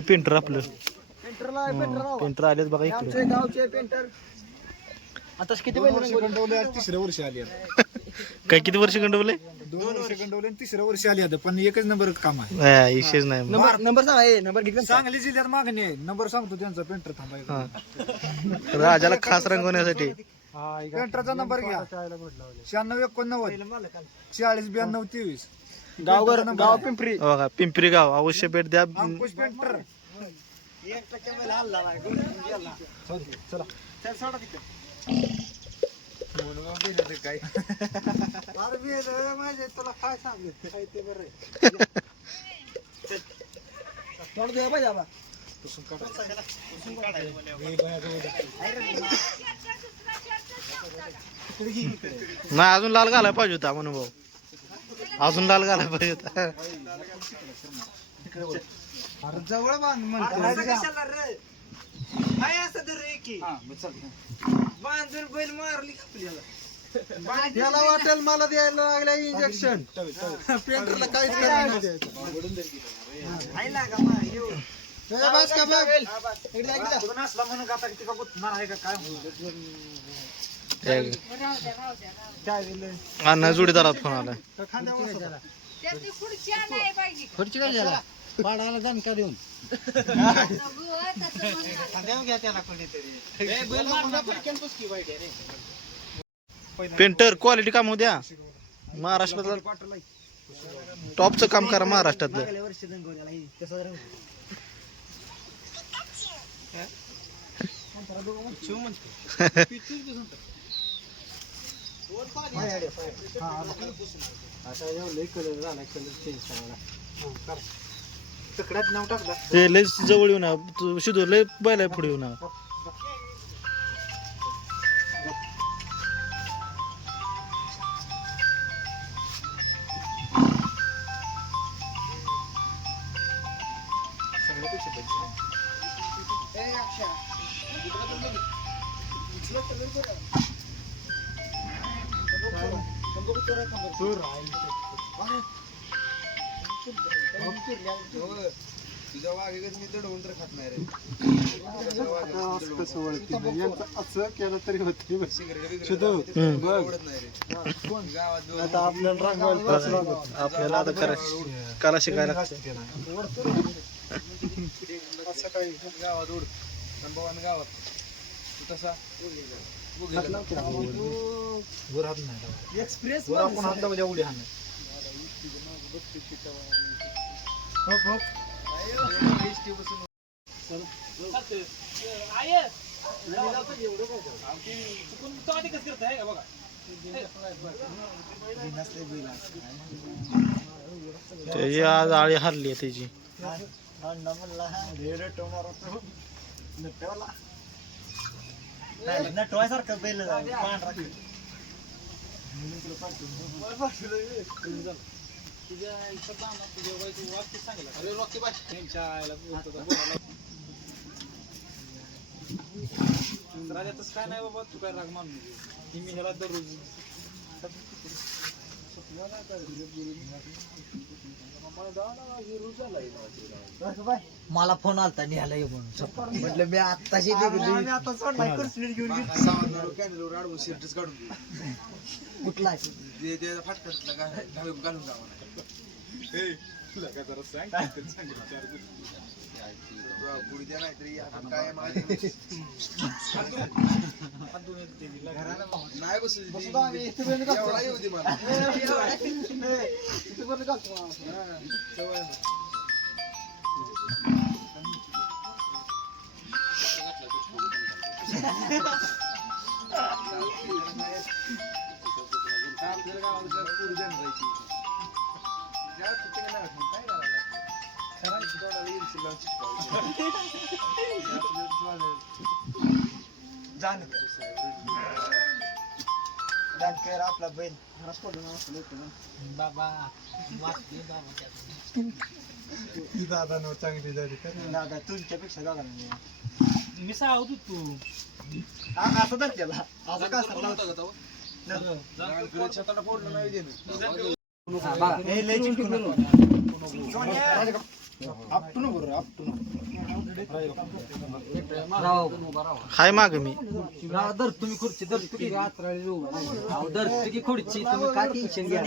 painter आपलं painter आलेत बघा इकडे गावचे पेंटर आता किती गंडवले तिसऱ्या वर्षी आली काय किती वर्ष गंडवले 2 वर्ष गंडवले तिसऱ्या वर्षी आली आता पण एकच नंबर काम आहे विशेष नाही नंबर सांगा नंबर घेतला सांगली जिल्ह्यात मागणी आहे नंबर सांगतो त्यांचा पेंटर थांबायचा राजाला खास रंगवण्यासाठी पेंटरचा नंबर घ्या 9689 409223 गाव पिंपरी बघा पिंपरी गाव अवश्य भेट द्या अंकुश पेंटर चला काय तुला काय सांगितलं काय ते बरं नाही अजून लाल घालायला पाहिजे होता म्हणून भाऊ अजून लाल घालायला पाहिजे होता जवळ बांध बांधून बैल मारली त्याला वाटेल मला द्यायला लागल्या इंजेक्शन पेंटरला काहीच अण्णा जोडीदारात फोन आला खुर्ची काय झाला पाडायला दणका देऊन घ्या त्याला कोणीतरी पेंटर क्वालिटी काम होऊ द्या महाराष्ट्रातलं टॉपचं काम करा महाराष्ट्रातलं ते लय जवळ येऊ ना शिदूर लय बैल पुढे येऊ ना तुझ्या वाघेगत मी दडवून तर खात नाही रे असं केलं तरी होते आपल्याला आता कला शिकायला असं काही गावात उड नंबर गावात तू तसा एक्सप्रेस आपण हात लावल्या उडी हाण आज आळी हरली आहे त्याची नटवायसारखं बैल काय नाही बाबा तू काय राग मान मी ह्याला दररोज मला फोन आलता निघाला म्हणून म्हटलं मी आत्ताशी कुठला घालून नाही जानकर आपला बैल बाबा दादा नो चांगली झाली दादा तुमच्यापेक्षा दादा मी सांगतो तू असं धर त्याला असं का हाय माग मी दर तुम्ही खुर्ची दर तुम्ही दर तुम्ही खुर्ची तुम्ही काय टेन्शन घ्या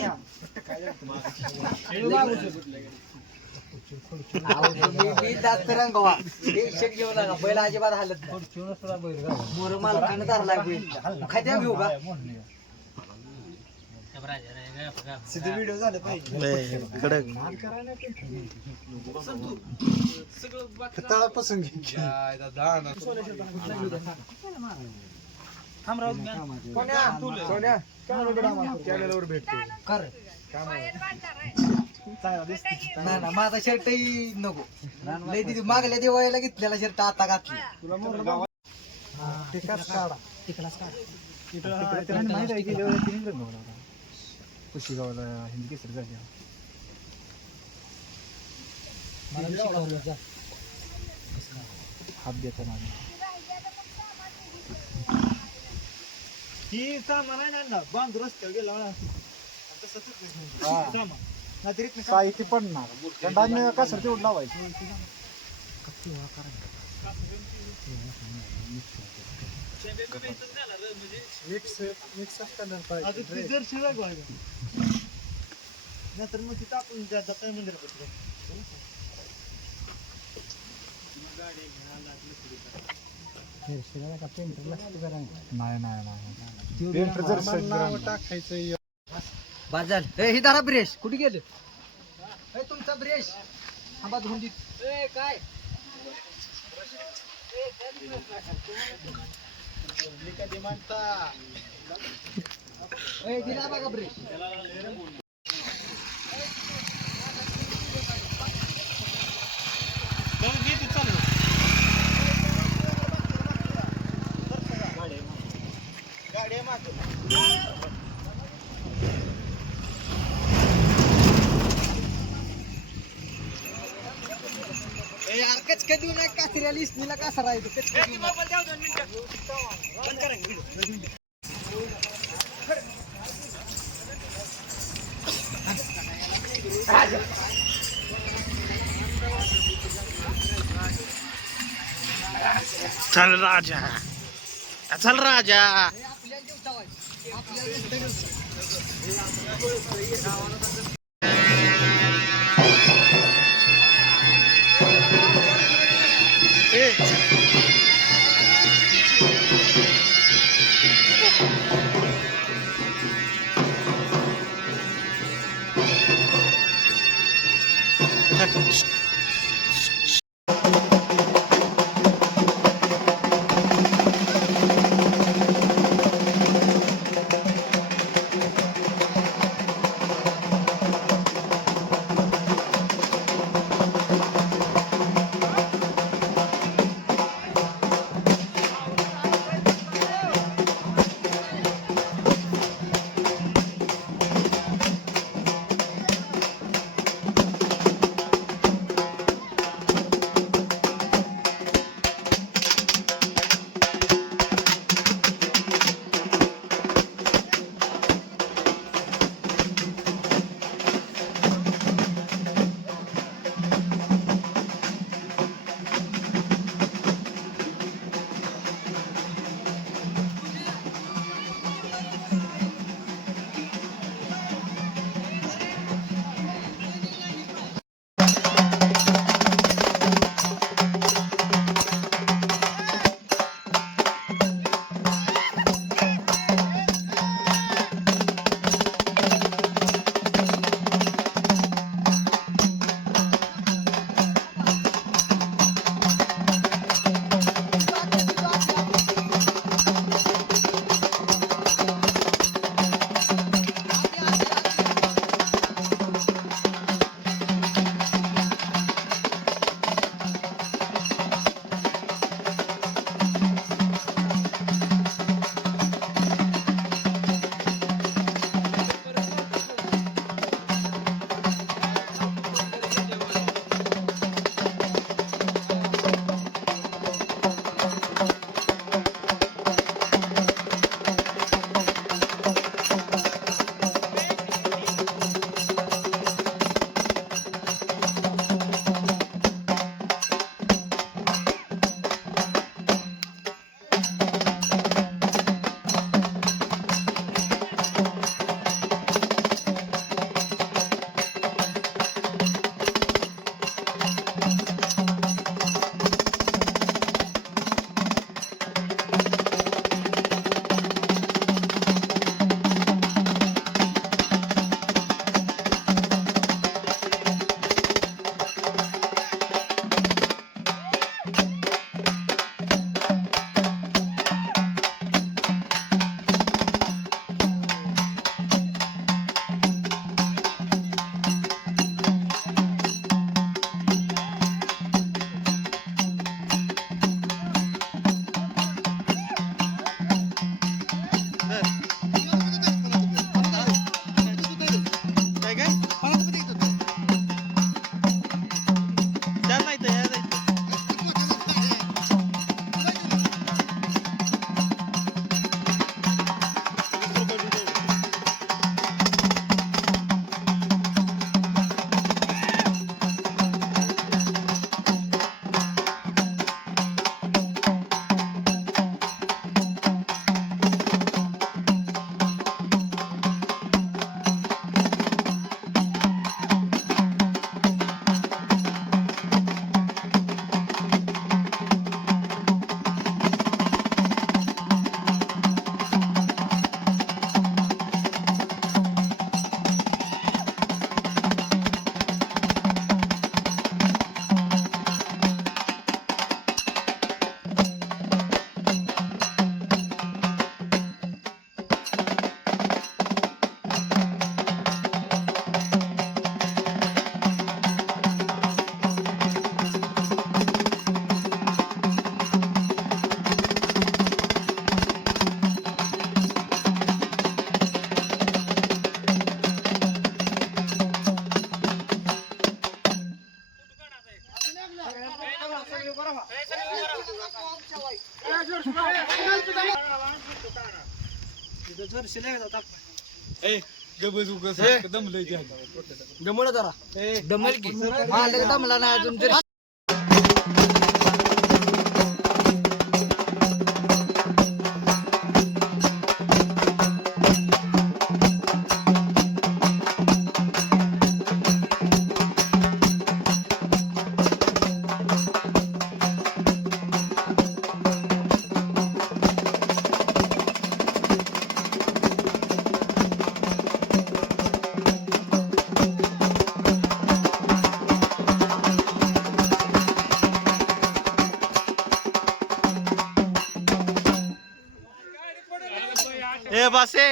टेन्शन घेऊ नका बैल अजिबात हालत मोर मालकाने धरला बैल खाद्या घेऊ का व्हिडिओ झाले लय कडक तळापासून नाही ना माझा शर्टही नको लय दिदी मागल्या दिवाळीला घेतलेला शर्ट आता घातला कुशीगावला हिंदी केसरी झाली हात द्यायचा माझा ही सामान आहे ना बांधू रस्त्यावर गेला साहित्य पडणार थंडाने कसं तेवढं लावायचं नंतर मग तिथं आपण जाता मंदिरापासून टाकायचं बाजाल ही दारा ब्रेश कुठे गेले तुमचा ब्रेश आंबा धुवून काय दिला बघा ब्रेश कचका देऊ नका कासऱ्याला इसनीला कासा राहायचं कचका देऊ चल राजा चल राजा आपल्या जीव चावायचं आपल्या दमल की हा लगेच दमला नाही अजून जर ए बासे